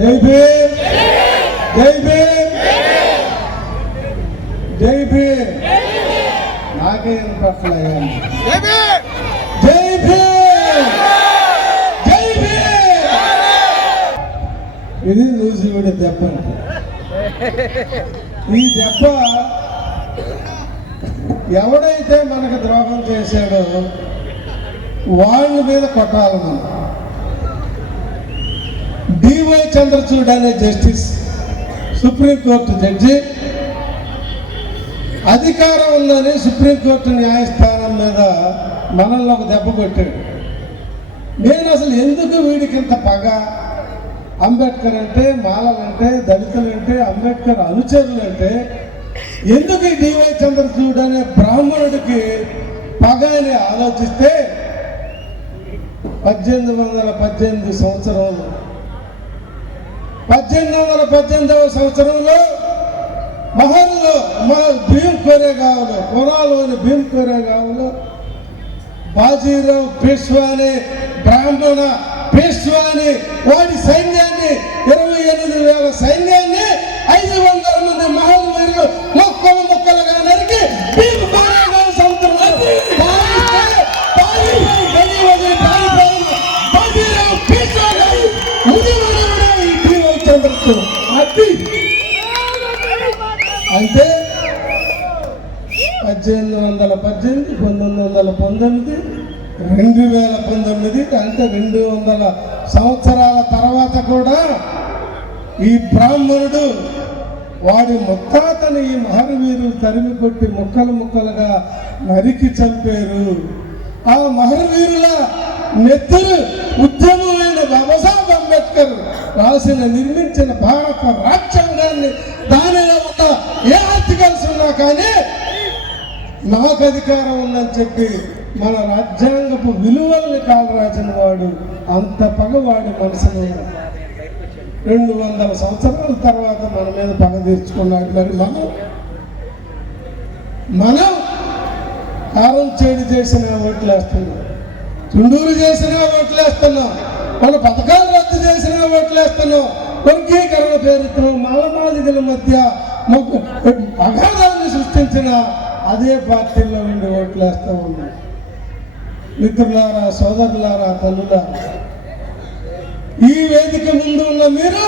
జై భీమ్, జై భీమ్, జై భీమ్. నాకేం పట్లయ్యా. జై భీమ్, జై భీమ్. ఇది నూజివీడి దెబ్బ. ఈ దెబ్బ ఎవడైతే మనకు ద్రోహం చేశాడో వాళ్ళ మీద కొట్టాలి మనం. డివై చంద్రచూడ్ అనే జస్టిస్, సుప్రీంకోర్టు జడ్జి, అధికారం ఉందని సుప్రీంకోర్టు న్యాయస్థానం మీద మనల్ని ఒక దెబ్బ కొట్టాడు. నేను అసలు ఎందుకు వీడికి ఇంత పగ? అంబేద్కర్ అంటే, మాలలంటే, దళితులంటే, అంబేద్కర్ అనుచరులంటే ఎందుకు ఈ డివై చంద్రచూడ్ అనే బ్రాహ్మణుడికి పగ అని ఆలోచిస్తే 1818 సంవత్సరంలో 1818వ సంవత్సరంలో మహల్లో భీమ్ కోరేగావ్లో, కొనాలోని భీమ్ కోరేగావ్లో బాజీరావు పేష్వాని, బ్రాహ్మణ పేష్వాని వాడి సైన్యాన్ని 28,000 సైన్యాన్ని 500 మంది మహల్ వీరులు ముక్కలు ముక్కలుగా నరికి భీమ్ కోరేగావ్ సముద్రంలో బాజీరావు పేష్వాని అంటే 1818, 1919, 2019 అంటే 200 సంవత్సరాల తర్వాత కూడా ఈ బ్రాహ్మణుడు వాడి ముత్తాతని ఈ మహర్వీరులు తరిమి కొట్టి ముక్కలు ముక్కలుగా నరికి చంపారు. ఆ మహర్వీరుల నెత్తురు ఉద్యమమైన బాబాసాహెబ్ అంబేద్కర్ నిర్మించిన భారత రాజ్యాంగాన్ని దానిలో ఉన్న ఏ ఆర్టికల్స్ ఉన్నా కానీ నాకు అధికారం ఉందని చెప్పి మన రాజ్యాంగపు విలువల్ని కాలరాసిన వాడు అంత పగవాడి మనసులో 200 సంవత్సరాల తర్వాత మన మీద పగ తీర్చుకున్నాడు. మరి మనం కారం చేడు చేసిన ఓట్లేస్తున్నాం, చుండూరు చేసిన ఓట్లేస్తున్నాం, మన పథకాలు రద్దు చేసిన ఓట్లేస్తున్నాం, వర్గీకరణ పేరుతో మాలమాదిగల మధ్య అగాధాన్ని సృష్టించిన అదే పార్టీల్లో నుండి ఓట్లేస్తూ ఉన్నాం. మిత్రులారా, సోదరులారా, తల్లులారా, ఈ వేదిక ముందు ఉన్న మీరు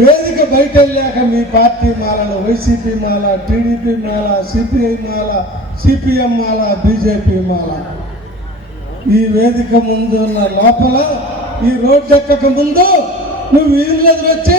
వేదిక బయట వెళ్ళాక మీ పార్టీ మాలలో వైసీపీ మాల, టీడీపీ మాల, సిపిఐ మాల, సిపిఎం మాల, బీజేపీ మాల, ఈ వేదిక ముందు ఉన్న లోపల ఈ రోడ్డు ఎక్కక ముందు నువ్వు వీళ్ళది వచ్చి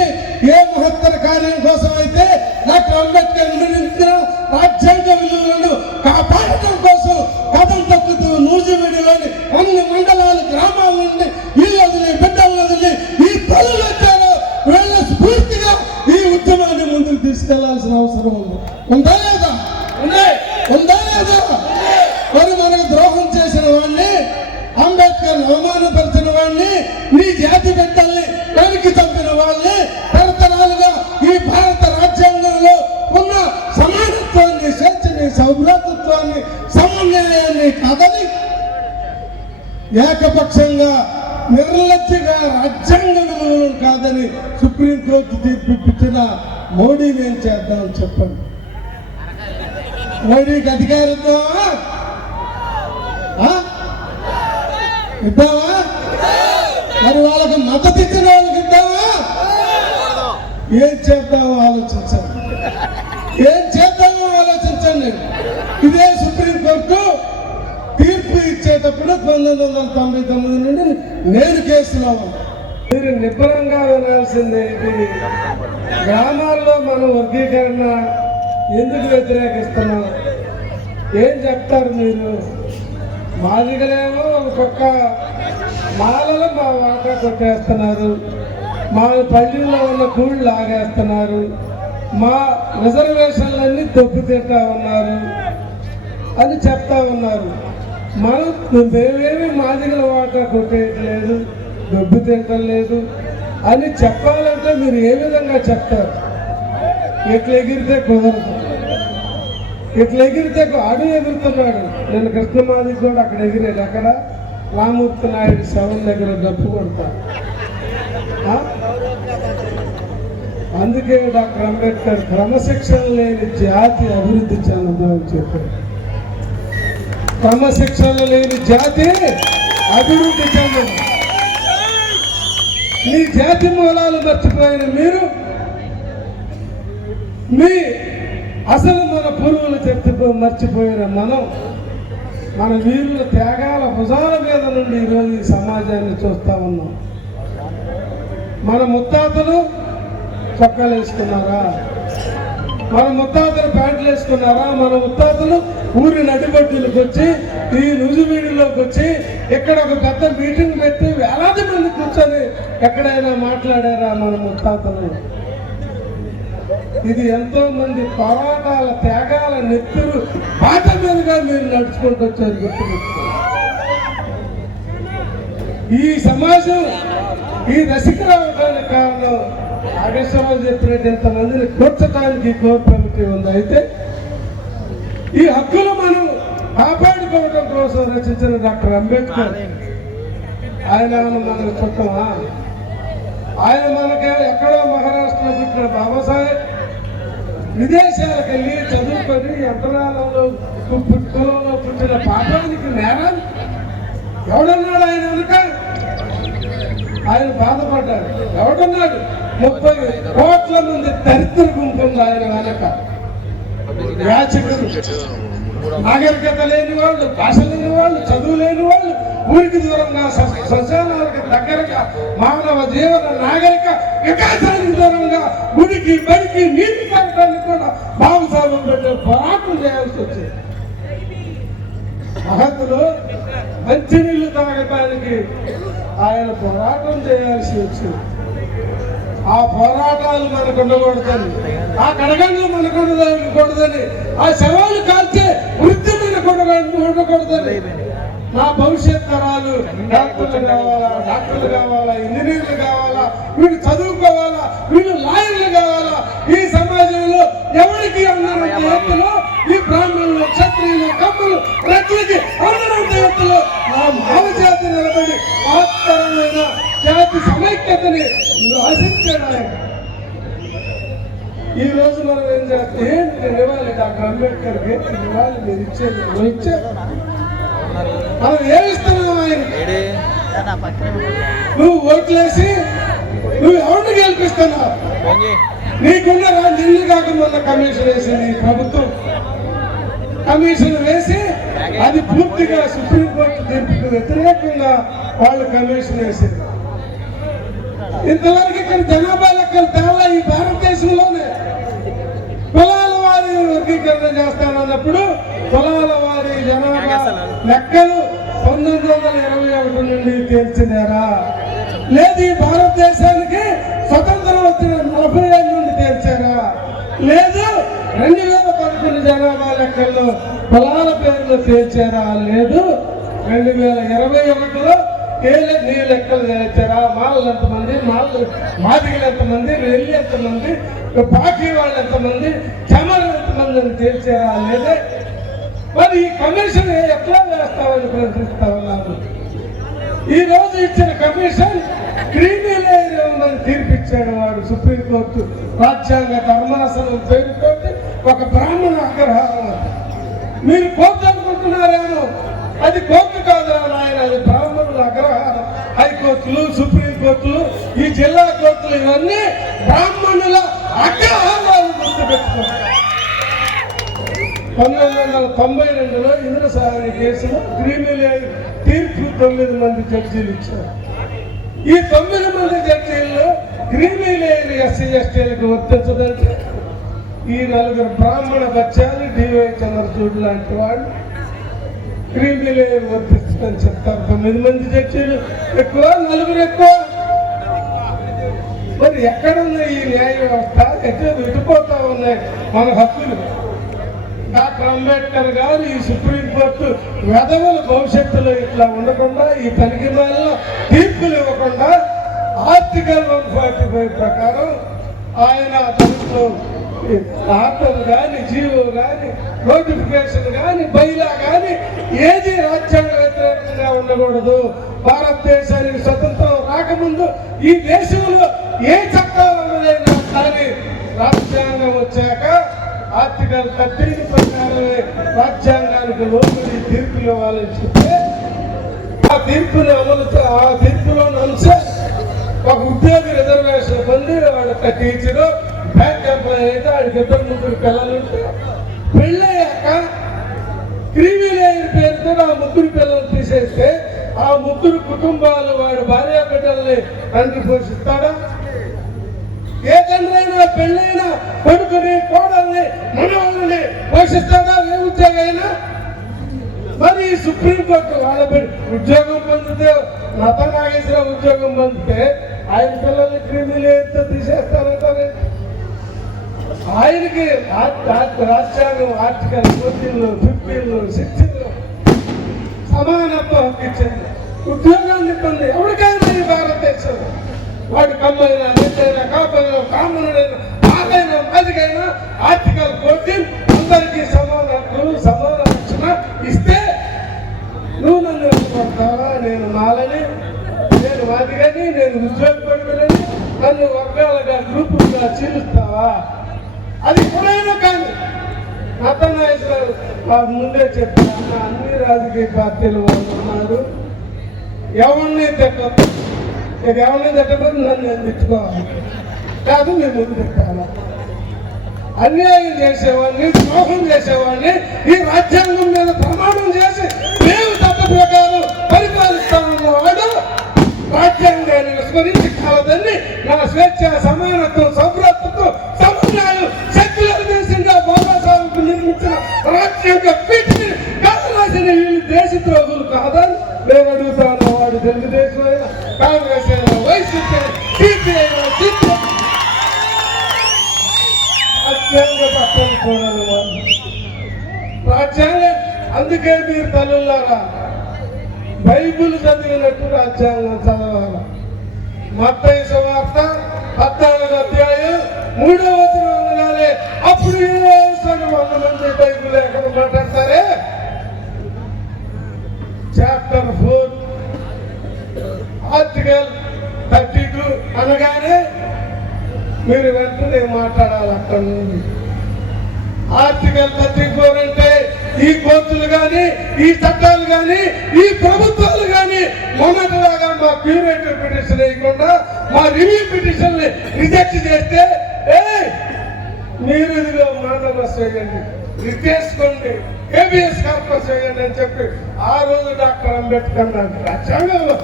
ఏ మహత్తర కార్యం కోసం అయితే డాక్టర్ అంబేద్కర్ నిర్మించిన రాజ్యాంగ విలువలను కాపాడటం కోసం కథం తొక్కుతూ నూజివీడిలోని అన్ని మండలాలు, గ్రామాల నుండి ఇల్లు వదిలి, బిడ్డలు వదిలి ఈ తల్లులు వచ్చారు. వీళ్ళ స్ఫూర్తిగా ఈ ఉద్యమాన్ని ముందుకు తీసుకెళ్లాల్సిన అవసరం ఉంది. ఉందా లేదా? ఉందా లేదా? మరి మనకు ద్రోహం చేసిన వాడిని, అంబేద్కర్ అవమానపరిచిన వాడిని, నీ జాతి బిడ్డల్ని వెనక్కి చంపిన వాళ్ళని, తరతరాలుగా ఈ భారత రాజ్యాంగంలో ఉన్న సమానత్వాన్ని, స్వేచ్ఛని, సౌభ్రాతృత్వాన్ని, సమన్వయాన్ని కాదని ఏకపక్షంగా నిర్లక్ష్యంగా రాజ్యాంగ విలువలను కాదని సుప్రీంకోర్టు తీర్పు ఇప్పించిన మోడీని ఏం చేద్దాం చెప్పండి? మోడీకి అధికారం ఇద్దామా? ఇద్దామా? మరి వాళ్ళకి మద్దతు ఇచ్చిన వాళ్ళకి ఇద్దామా? ఏం చేద్దామో ఆలోచించండి, ఏం చేద్దామో ఆలోచించండి. ఇదే సుప్రీంకోర్టు తీర్పు ఇచ్చేటప్పుడు 1999 నుండి నేను కేసులో మీరు నిబ్బరంగా వినాల్సిందే. ఇది గ్రామాల్లో మనం వర్గీకరణ ఎందుకు వ్యతిరేకిస్తున్నాం? ఏం చెప్తారు మీరు? మాదిగలేమో ఒక పక్క మాలలో మా వాటా కొట్టేస్తున్నారు, మా పల్లెల్లో ఉన్న కూళ్ళు లాగేస్తున్నారు, మా రిజర్వేషన్లన్నీ దెబ్బతింటా ఉన్నారు అని చెప్తా ఉన్నారు. మేమేమి మాదిగల వాటా కొట్టేయట్లేదు, దెబ్బ తింటలేదు అని చెప్పాలంటే మీరు ఏ విధంగా చెప్తారు? ఇట్లా ఎగిరితే కుదరదు. ఇట్లా ఎగిరితే అడుగు ఎగురుతున్నాడు. నేను కృష్ణమాది కూడా అక్కడ ఎగిరేది. అక్కడ రామూర్తి నాయుడు శవం దగ్గర డప్పు కొడతారు. అందుకే డాక్టర్ అంబేద్కర్ క్రమశిక్షణ లేని జాతి అభివృద్ధి చెందదని చెప్పారు. క్రమశిక్షణ లేని జాతి అభివృద్ధి చెందదు. మీ జాతి మూలాలు మర్చిపోయిన మీరు మీ అసలు మన పూర్వులు చెప్తూ మర్చిపోయిన మన వీరుల త్యాగాల భుజాల మీద నుండి ఈరోజు ఈ సమాజాన్ని చూస్తా ఉన్నాం. మన ముత్తాతలు చొక్కాలు వేసుకున్నారా? మన ముత్తాతలు ప్యాంట్లు వేసుకున్నారా? మన ముత్తాతలు ఊరి నడిబడ్డులకు వచ్చి ఈ నుజువీడిలోకి వచ్చి ఇక్కడ ఒక పెద్ద మీటింగ్ పెట్టి వేలాది మంది కూర్చొని ఎక్కడైనా మాట్లాడారా మన ముత్తాతలు? ఇది ఎంతో మంది పోరాటాల త్యాగాల నెత్తురు బాట మీదుగా మీరు నడుచుకుంటూ వచ్చారు. గుర్తుపెట్టుకోండి. ఈ సమాజం ఈ దశకు రావడానికి కారణం నాగేశ్వరరావు చెప్పినట్టు ఎంతమందిని కూర్చడానికి కోర్ కమిటీ ఉంది. అయితే ఈ హక్కులు మనం కాపాడుకోవడం కోసం రచించిన డాక్టర్ అంబేద్కర్ ఆయన మనకు చుట్టమా? ఆయన మనకి ఎక్కడో మహారాష్ట్రలో పుట్టిన బాబాసాహెబ్ విదేశాలకు వెళ్ళి చదువుకొని అంతరాలంలో కులంలో పుట్టిన పాపానికి నేరం ఎవడన్నాడు? ఆయన వెనుక ఆయన బాధపడ్డాడు. ఎవడన్నాడు? 30 కోట్ల మంది దరిద్ర గుంపుంది ఆయన వెనక. యాచకులు, నాగరికత లేని వాళ్ళు, భాష లేని వాళ్ళు, చదువు లేని వాళ్ళు, ఊరికి దూరంగా శ్మశానాలకు దగ్గరగా మానవ జీవన నాగరిక వికాసానికి దూరంగా గుడికి బడికి నీటి తాగడానికి కూడా బాబుసాహెబ్ అంబేద్కర్ పోరాటం చేయాల్సి వచ్చింది. మహత్తులు మంచినీళ్లు తాగటానికి ఆయన పోరాటం చేయాల్సి వచ్చింది. ఆ పోరాటాలు మనకు ఉండకూడదని, ఆ కడగండ్లు మనకు ఉండకూడదని, ఆ శవాలు కాల్చే వృత్తి మనకు ఉండకూడదని, నా భవిష్యత్ తరాలు డాక్టర్లు కావాలా, ఇంజనీర్లు కావాలా, వీళ్ళు చదువుకోవాలా, వీళ్ళు లాయర్లు కావాలా. ఈ సమాజంలో ఎవరికి అందరంత ఎత్తులో ఈ బ్రాహ్మణులు, క్షత్రియులు, కమ్ములు, ప్రజలకి అందరంత ఎత్తులో ఆ మానవ జాతి నిలబడి మహత్తరమైన జాతి సమైక్యతని ఆశించాడు ఆయన. ఈ రోజు మనం ఏం చేస్తాం? ఏంటి నివాళి డాక్టర్ అంబేద్కర్కి? నివాళి మీరు ఇచ్చారు. మనం ఏమిస్తున్నాం ఆయన? నువ్వు ఓట్లేసి నువ్వు ఎవరిని గెలిపిస్తున్నావు? నీకున్న నిన్ను కాక మొన్న కమిషన్ వేసింది ఈ ప్రభుత్వం. కమిషన్ వేసి అది పూర్తిగా సుప్రీంకోర్టు తీర్పుకు వ్యతిరేకంగా వాళ్ళు కమిషన్ వేసింది. ఇంతవరకు ఇక్కడ జనాభా లెక్కలు తేలా. ఈ భారతదేశంలోనే కులాల వారి వర్గీకరణ చేస్తానన్నప్పుడు కులాల వారి జనాభా లెక్కలు 1921 నుండి తేల్చినారా? లేదు ఈ భారతదేశానికి స్వతంత్రం వచ్చిన 40 నుండి తేల్చారా? లేదు 2011 జనాభా లెక్కల్లో కులాల పేర్లు తేల్చారా? లేదు 2021లో నీ లెక్కలు తేల్చారా? మాలలు ఎంతమంది, మాదిగలు ఎంతమంది, రెల్లి ఎంతమంది, బాకీ వాళ్ళు ఎంతమంది, చమలు ఎంతమంది అని తేల్చారా? లేదే. మరి ఈ కమిషన్ ఎట్లా వేస్తామని ప్రశ్నిస్తా ఉన్నాను. ఈ రోజు ఇచ్చిన కమిషన్ క్రీమీ లేయర్ ఉందని తీర్పిచ్చాడు వాడు సుప్రీంకోర్టు. రాజ్యాంగ ధర్మాసనం పేరుతోటి ఒక బ్రాహ్మణ అగ్రహారం. మీరు కోర్టు అనుకుంటున్నారేమో, అది కోర్టు కాదు ఆయన, అది బ్రాహ్మణుల అగ్రహారం. హైకోర్టులు, సుప్రీంకోర్టులు, ఈ జిల్లా కోర్టులు ఇవన్నీ బ్రాహ్మణుల అగ్రహారాలు గుర్తుపెట్టుకోండి. 1992లో ఇంద్రసాని కేసులో క్రీమీ లేయర్ తీర్పు 9 మంది జడ్జీలు ఇచ్చారు. ఈ 9 మంది జడ్జీల్లో క్రీమీ లేయర్ ఎస్సీ ఎస్టీలకు వర్తించదంటే ఈ 4 బ్రాహ్మణ బచ్చాలు, డివై చంద్రచూడ్ లాంటి వాళ్ళు క్రీమీ లేయర్ వర్తిస్తుందని చెప్తారు. 9 మంది జడ్జీలు ఎక్కువ, 4 ఎక్కువ. మరి ఎక్కడున్న ఈ న్యాయ వ్యవస్థ? ఎక్కడ విడిపోతా ఉన్నాయి మన హక్కులు? డాక్టర్ అంబేద్కర్ గారు ఈ సుప్రీంకోర్టు వెధవల భవిష్యత్తులో ఇట్లా ఉండకుండా, ఈ తనిఖీలలో తీర్పులు ఇవ్వకుండా ఆర్టికల్ 145 ప్రకారం ఆయన దాంట్లో ఆర్డర్ కానీ, జీవో కానీ, నోటిఫికేషన్ కానీ, బైలా కానీ ఏది రాజ్యాంగ వ్యతిరేకంగా ఉండకూడదు. భారతదేశానికి స్వతంత్రం రాకముందు ఈ దేశంలో ఏ చట్టాలు కానీ రాజ్యాంగం వచ్చాక ఆర్టికల్ 13 ప్రకారమే రాజ్యాంగానికి లోబడి తీర్పులు ఇవ్వాలని చెప్తే ఆ తీర్పులో అంశం ఒక ఉద్యోగి రిజర్వేషన్ పొంది వాడు టీచరు బ్యాంక్ ఎంప్లాయీ అయితే వాడికి 2-3 పిల్లలుంటే పెళ్ళయ్యాక క్రిమిలేయర్ పేరుతో ఆ 3 పిల్లలు తీసేస్తే ఆ 3 కుటుంబాలు వాడు భార్య బిడ్డల్ని తండ్రి పోషిస్తాడా? ఏ తండ్రి అయినా పెళ్ళైనా కొడుకుని కోడల్ని మనవాళ్ళని పోషిస్తాడా? ఏ ఉద్యోగం అయినా? మరి సుప్రీంకోర్టు వాళ్ళ ఉద్యోగం పొందితే లతా నాగేశ్వరరావు ఉద్యోగం పొందితే ఆయన పిల్లల్ని క్రిమిలేయర్తో తీసేస్తారంటారే. ఆయనకి రాజ్యాంగం ఆర్టికల్ 14, 15, 16 సమానత్వం హక్కిచ్చింది. ఉద్యోగాన్ని పొంది ఎవరికైనా ఈ భారతదేశం వాడి కమ్మైనా నెట్టైనా కాపైనా కామనుడైనా ఆగైనా మదికైనా ఆర్టికల్ 14 అందరికీ సమాన హక్కులు సమాన రక్షణ ఇస్తే నువ్వు నన్ను పడతావా? నేను మాలని, నేను మాదిగని, నేను ఉద్యోగపడుకుని నన్ను వర్గాలుగా గ్రూపులుగా చీలుస్తావా? అది ఎప్పుడైనా కానీ నతనాయకులు ముందే చెప్పారు, అన్ని రాజకీయ పార్టీలు వాళ్ళు ఉన్నారు, ఎవరిని తిట్టదు, ఎవరిని తిట్టకపోతే నన్ను నేను తిట్టుకోవాలి కాదు, మేము ముందు పెట్టాలి. అన్యాయం చేసేవాడిని, ద్రోహం చేసేవాడిని ఈ రాజ్యాంగం మీద ప్రమాణం చేసి మేము చట్ట ప్రకారం పరిపాలిస్తామన్న వాడు రాజ్యాంగాన్ని విస్మరించి కాలదని నా స్వేచ్ఛ, సమానత్వం, సౌభ్రతత్వం, సమన్యాయం, సెక్యులరైజేషన్గా బాబాసాహెబ్ నిర్మించిన రాజ్యాంగ పీఠిని కాదరాసిన వీళ్ళు దేశద్రోహులు కాదని నేను అడుగుతాను. వాడు తెలుగుదేశం అయినా, కాంగ్రెస్ అయినా, వైసీపీ అయినా, సిపిఐ అయినా, సిపిఎం రాజ్యాంగ పట్టాలు చూడాలి వాళ్ళు. రాజ్యాంగం అందుకే మీరు తల్లులారా బైబిల్ చదివినట్టు రాజ్యాంగం చదవాలి. మత్తయి సువార్త 14వ అధ్యాయం 3వ వచనం అనగానే అప్పుడు 100 మంది బైబిల్ ఎక్కడ మాట్లాడతారే. చాప్టర్ 4 ఆర్టికల్ 32 అనగానే మీరు వెంటనే మాట్లాడాలి. అక్కడ నుండి ఆర్టికల్ 34 అంటే ఈ కోర్టులు కానీ, ఈ చట్టాలు కానీ, ఈ ప్రభుత్వాలు కానీ మొన్నటిలాగా మా క్యూరేటివ్ పిటిషన్ వేయకుండా మా రివ్యూ పిటిషన్ రిజెక్ట్ చేస్తే మీరు ఇదిగో మానవస్ వేయండి, రిటేసుకోండి, ఏబిఎస్ కార్పస్ వేయండి అని చెప్పి ఆ రోజు డాక్టర్ అంబేద్కర్ రాజ్యాంగంలో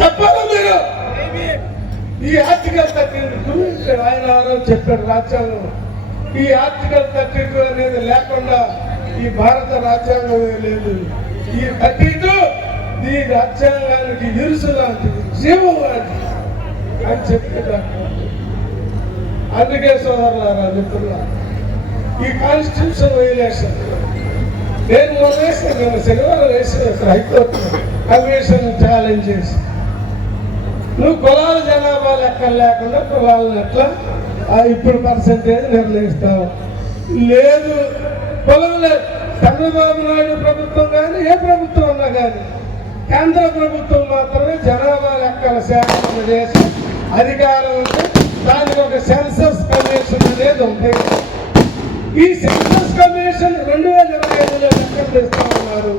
చెప్పాలి. మీరు ఈ ఆర్టికల్ 32 ఆయన ఆ రోజు చెప్పాడు రాజ్యాంగం. ఈ ఆర్టికల్ 32 అనేది లేకుండా ఈ భారత రాజ్యాంగమే లేదు. ఈ 32 ఈ రాజ్యాంగానికి ఇరుసు లాంటిది, జీవం లాంటిది అని చెప్పాడు. అందుకే సోదరులారా, మిత్రులారా, ఈ కాన్స్టిట్యూషన్ వైలేషన్ నేను మొన్న వేసాను, నేను శనివారం వేసాను హైకోర్టు కమిషన్ ఛాలెంజ్ చేసి, నువ్వు కులాల జనాభా లెక్కలు లేకుండా కులాలను ఎట్లా ఇప్పుడు పర్సెంటేజ్ నిర్ణయిస్తావు? లేదు, కులం లేదు. చంద్రబాబు నాయుడు ప్రభుత్వం కానీ ఏ ప్రభుత్వం ఉన్నా కానీ కేంద్ర ప్రభుత్వం మాత్రమే జనాభా లెక్కల సేకరణ చేసి అధికారం ఉంటే దానికి ఒక సెన్సస్ కమిషన్ అనేది ఉంటుంది. ఈ సెన్సస్ కమిషన్ 2025లో లెక్కలు తెస్తా ఉన్నారు.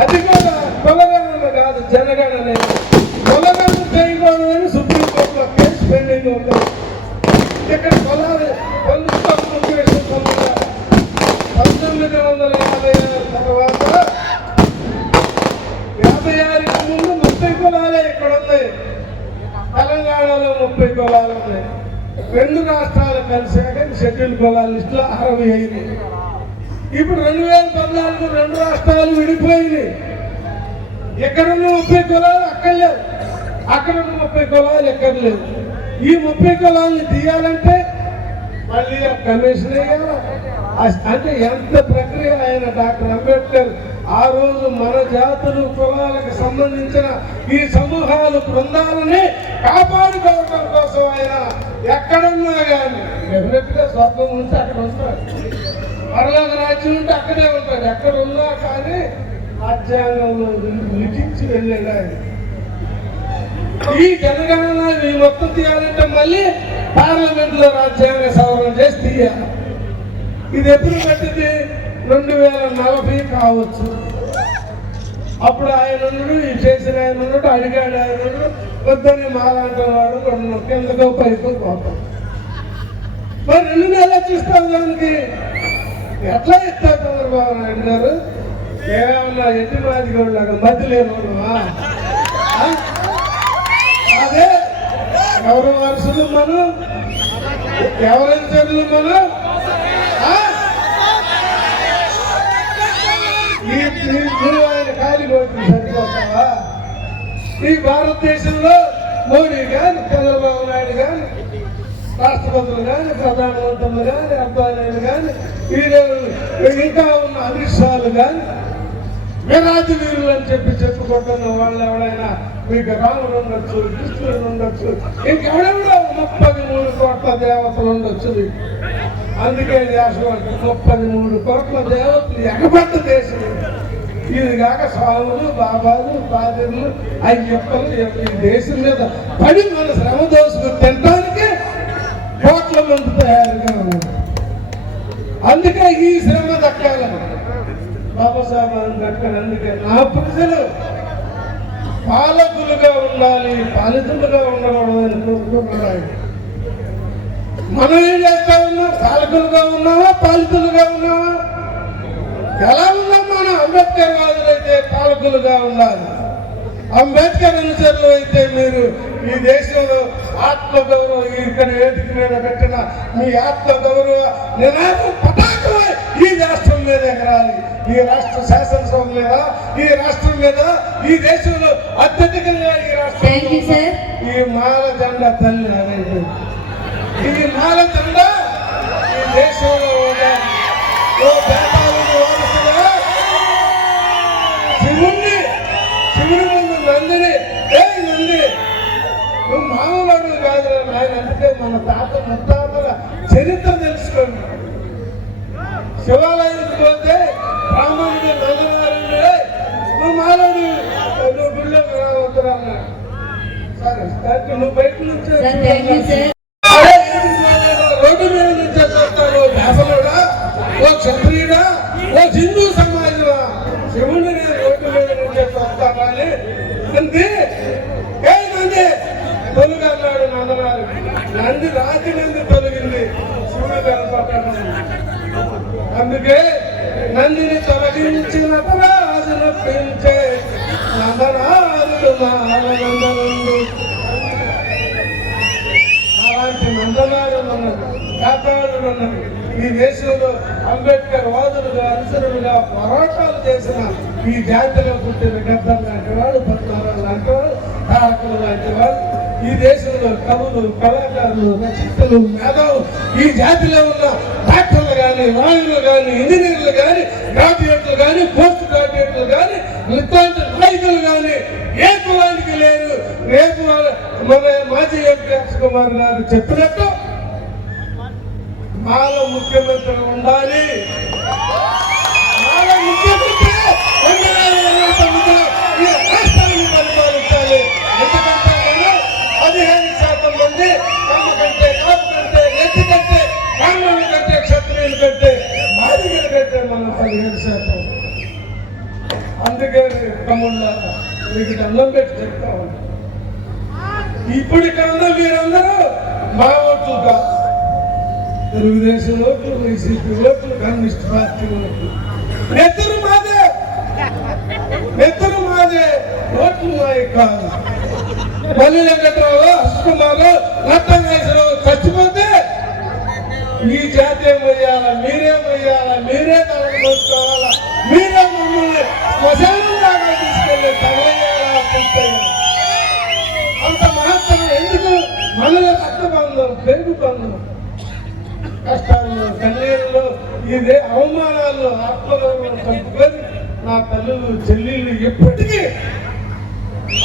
అది కూడా కులగణన కాదు, జనగణన. కులగణన చేయకూడదని సుప్రీంకోర్టులో కేసు పెండింగ్ ఉంటుంది. ఇక్కడ కులాలు ప్రభుత్వం 1956 తర్వాత 56కి ముందు 30 కులాలే ఇక్కడ ఉన్నాయి. తెలంగాణలో 30 కులాలు ఉన్నాయి. 2 రాష్ట్రాలు కలిసాక షెడ్యూల్ కులాల లిస్టులో 65. ఇప్పుడు 2014 2 రాష్ట్రాలు విడిపోయింది. ఎక్కడున్న 30 కులాలు అక్కడ లేవు, అక్కడున్న 30 కులాలు ఎక్కడ లేవు. ఈ 30 కులాలని తీయాలంటే మళ్ళీ కమిషన్ వేయాలి. అంటే ఎంత ప్రక్రియ. ఆయన డాక్టర్ అంబేద్కర్ ఆ రోజు మన జాతులు కులాలకు సంబంధించిన ఈ సమూహాలు బృందాలని కాపాడుకోవడం కోసం ఆయన ఎక్కడున్నా కానీ డెఫినెట్ గా స్వర్గం ఉంటే అక్కడ ఉంటాడు, పరలోక రాజ్యం ఉంటే అక్కడే ఉంటాడు. ఎక్కడ ఉన్నా కానీ రాజ్యాంగంలో లిఖించి వెళ్ళాడు ఆయన. ఈ జనగణన ఈ మొత్తం తీయాలంటే మళ్ళీ పార్లమెంట్ లో రాజ్యాంగ సవరణ చేసి తీయాలి. ఇది ఎప్పుడు కట్టింది? 2040 కావచ్చు. అప్పుడు ఆయన ఉన్నాడు, ఈ చేసిన ఆయన ఉన్నాడు, అడిగాడు ఆయన ఉన్నాడు, వద్దని మాలాంటి వాడు రెండు కిందకో పైకో పోతాం. మరి 2 నెలలు చూస్తాం దానికి ఎట్లా ఇస్తారు చంద్రబాబు నాయుడు గారు? ఏమన్నా ఎట్టి మాదిగోళ్ళగా మధ్య లేనువా? అదే ఎవరు వరుసలు మనం, ఎవరైనా చదువు మనం ఆయన ఖాళీ కొట్టి సరిపోతావా? ఈ భారతదేశంలో మోడీ కానీ చంద్రబాబు నాయుడు కానీ రాష్ట్రపతులు కానీ ప్రధానమంత్రులు కానీ అబ్బాయిలు కానీ ఇంకా ఉన్న అమిత్ షాలు కానీ వీరాజు వీరులు అని చెప్పుకుంటున్న వాళ్ళు ఎవరైనా మీకు రాముడు ఉండొచ్చు, కృష్ణుడు ఉండొచ్చు, ఇంకెవడెవడో 33 కోట్ల దేవతలు ఉండొచ్చు. అందుకే దేశం అంటే 33 కోట్ల దేవతలు ఎగబడ్డ దేశం. ఇది కాక స్వాములు, బాబాలు, పాదరులు, అయ్యప్పలు ఈ దేశం మీద పడి మన శ్రమ దోసుకుని తినడానికి కోట్ల మంది తయారుగా ఉన్నారు. అందుకే ఈ శ్రమ దక్కాలని బాబాసాహెబ్ అంబేద్కర్ అందుకే నా ప్రజలు పాలకులుగా ఉండాలి, పాలితులుగా ఉండకూడదని కోరుకుంటున్నాడు. మనం ఏం చేస్తా ఉన్నాం? పాలకులుగా ఉన్నావా, పాలితులుగా ఉన్నావా? ఎలా ఉన్నాం మనం? అంబేద్కర్ వాదులైతే పాలకులుగా ఉండాలి, అంబేద్కర్ అనుచరులు అయితే మీరు ఈ దేశంలో ఆత్మగౌరవం ఇక్కడ వేదిక మీద పెట్టిన మీ ఆత్మగౌరవ నినాదం పతాకమై ఈ రాష్ట్రం మీద ఎగరాలి. ఈ రాష్ట్ర శాసనసభ మీద, ఈ రాష్ట్రం మీద, ఈ దేశంలో అత్యధికంగా ఈ రాష్ట్రం ఈ మాల జెండా తల్లి అనేది ఈ మాల జెండా ఈ దేశంలో శివుని ముందు నందిని నంది నువ్వు మామూలు కాదు ఆయన. అందుకే మన తాత ముత్తాతల చరిత్ర తెలుసుకోండి. శివాలయానికి పోతే బ్రాహ్మణుడు నందనారాయణుడే నువ్వు మాలోని నువ్వు గుళ్ళోకి రావద్దురా అన్నాడు. సరే నువ్వు బయట నుంచి రోడ్డు మీద నుంచే చూస్తాడు. వ్యాసనుడా, ఓ క్షత్రియుడా, ఓ హిందూ సమాజమా, శివుని నేను రోడ్డు మీద నుంచే చూస్తానని నంది నంది తొలుగు అన్నాడు నందనారు. నంది రాతి నంది తొలగింది, శివుడు కనపడ్డాడు. అందుకే నందిని తొలగించిన రాజును పెంచే నందనారుడు మానందనుడు. అలాంటి నందనారుడు ఉన్నది, కాతాడుడు ఉన్నది. ఈ దేశంలో అంబేద్కర్ వాదులుగా, అనుసరులుగా పోరాటాలు చేసిన ఈ జాతిలో పుట్టిన గద్దర్ లాంటి వాడు, పద్మారావు లాంటి వాడు, తారకులు లాంటి వాడు, ఈ దేశంలో కవులు, కళాకారులు, రచయితలు, మేధావులు, ఈ జాతిలో ఉన్న డాక్టర్లు కానీ, లాయర్లు కానీ, ఇంజనీర్లు కానీ, గ్రాడ్యుయేట్లు కానీ, పోస్ట్ గ్రాడ్యుయేట్లు కానీ, ఇట్లాంటి నాయకులు కానీ ఏ కులానికి లేరు. రేపు మన మాజీ ఎంపీ అక్షయ్ కుమార్ గారు చెప్పినట్టు మాల ముఖ్యమంత్రి ఉండాలి. మాల ముఖ్యమంత్రి 2029లో ఈ రాష్ట్రాన్ని పరిపాలించాలి. ఎందుకంటే మనం 15% మంది కమ్మ కంటే, కాపు కంటే, ఎత్తి కంటే, బ్రాహ్మణుల కంటే, క్షత్రియుల కంటే, మాదిగల కంటే మనం 15%. అందుకే తమ్ముళ్ళ మీకు దండం పెట్టి చెప్తా ఉన్నా, ఇప్పటికన్నా మీరందరూ మా ఓట్లు కాదు, తెలుగుదేశం ఓట్లు, వైసీపీ ఓట్లు, కమ్యూనిస్ట్ పార్టీ ఓట్లు, నెత్తరు మాదే, నెత్తరు మాదే, ఓట్లు మాయి కాదు. మల్లి వెంకట్రావు, అశ్వకుమారు, నట్టంగేశ్వరరావు చచ్చిపోతే ఈ జాతీయం వేయాలా, మీరేం వేయాలా, మీరే తనకు మోసుకోవాలా, మీరే మమ్మల్ని శ్మశానంలాగా తీసుకెళ్ళి తగలేయాలా, పూర్తయ్యాలి. అంత మహత్తరం ఎందుకు? మనలో రక్త బంధం, పెరుగు బంధం, కష్టాల్లో, కన్నీళ్ళలో, ఇదే అవమానాల్లో ఆత్మగౌరవం చంపుకొని నా తల్లులు, చెల్లెళ్ళు ఎప్పటికీ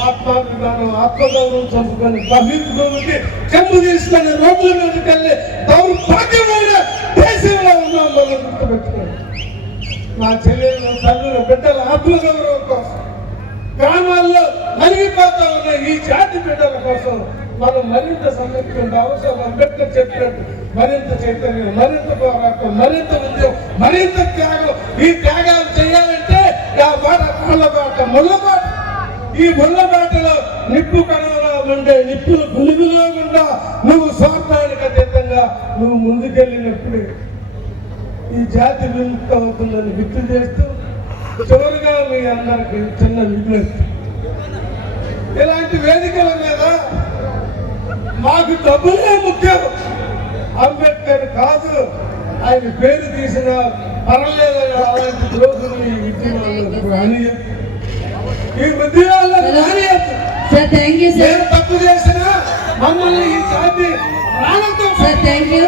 ఆత్మాభిమానం, ఆత్మగౌరవం చంపుకొని బహిర్గోకి చెంపు తీసుకొని రోడ్ల మీదకి వెళ్ళి దౌర్భాగ్యమైన దేశంలో ఉన్నాం. మనం గుర్తుపెట్టుకోండి. నా చెల్లెళ్ళు, తల్లులు, బిడ్డల ఆత్మగౌరవం కోసం గ్రామాల్లో నలిగిపోతా ఉన్న ఈ జాతి బిడ్డల కోసం మనం మరింత సంరక్షణ అవసరం. అంబేద్కర్ చెప్పినట్టు మరింత చైతన్యం, మరింత పోరాటం, మరింత ఉద్యమం, మరింత త్యాగం. ఈ త్యాగాలు చేయాలంటే ఆ బాట ముళ్ళబాట, ముళ్ళబాట. ఈ ముళ్ళబాటలో నిప్పు కణంలో ఉండే నిప్పులు గులిగులో గుండా నువ్వు స్వార్థానికి అతీతంగా నువ్వు ముందుకెళ్ళినప్పుడు ఈ జాతి విముక్త అవుతుందని గుర్తు చేస్తూ చివరిగా మీ అందరికి చిన్న విజ్ఞప్తి. ఇలాంటి వేదికల మీద మాకు డబ్బులే ముఖ్యం, అంబేద్కర్ కాదు, ఆయన పేరు తీసిన పర్వాలేదు. అలాంటి రోజులు ఈ ఉద్యమాలకు రానియద్దు, ఈ ఉద్యమాలకు రానియద్దు. నేను తప్పు చేసినా మమ్మల్ని ఈ జాతి ప్రాణంతో థ్యాంక్ యూ